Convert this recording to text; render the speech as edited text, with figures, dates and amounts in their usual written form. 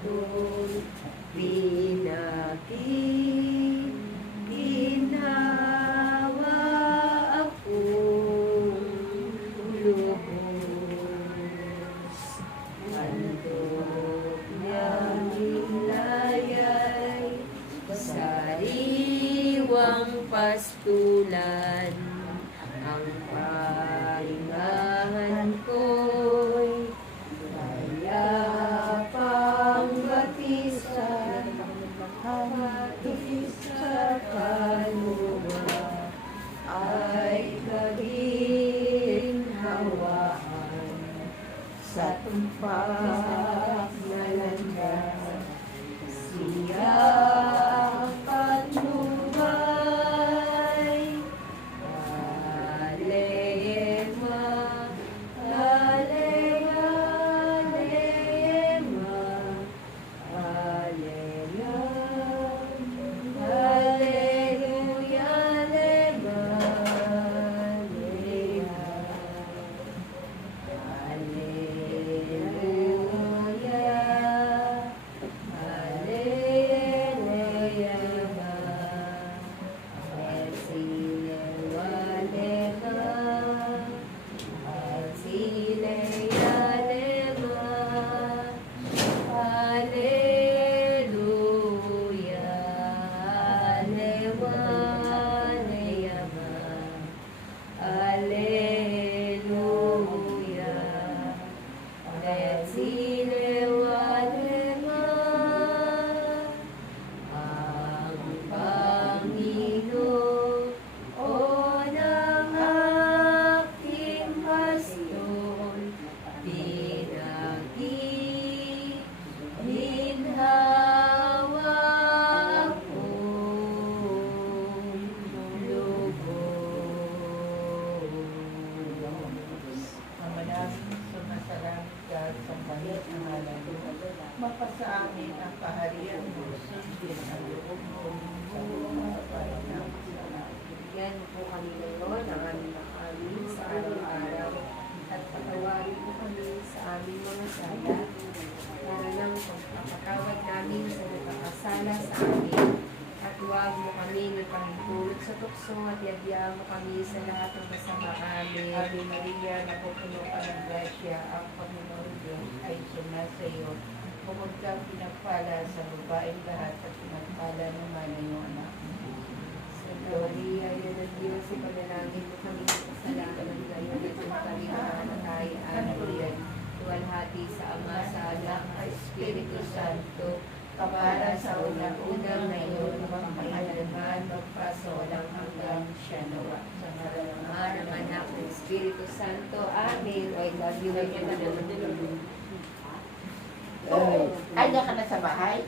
pastol, pinakiginawa akong lubos. Handog niyang nilayay, sariwang pastulan, ang pahingahan ko'y mayapang batisan, hati sa kaluluwa ay kaginhawaan sa tumpak na landas. Siya patnubay, alema, alema, alema, alema, haleluya, alema, alema, mapasa amin ang kaharian mo, sundin ang loob mo sa buong kapay ng Bigyan mo po kami ngayon ang aming makain sa araw-araw at patawarin mo kami sa aming mga sala para ng pagpapatawad namin sa nagkakasala sa amin. At huwag mo kami nagpahintulot sa tukso at yagya mo kami sa lahat ng kasamaan. Ave Maria, napupuno ka ng grasya, ang Panginoon Diyos ay sumasa iyo. Bukod kang pinagpala sa babaeng lahat at pinagpala naman ang iyong anak. Santa Maria, yan ang Diyos, ipagalangin mo kami sa kasalanan ng ngayon at yung kami makamatayaan. Tuwalhati sa Ama, sa Anak, sa Espiritu Santo, Kapara sa unang-unang ngayon, magpakailanman, magpasawalang hanggang siya nawa. Sa ngalan ng Ama, ng Anak, ng Espiritu Santo. Amen. I love you. Ay, ka na sa bahay?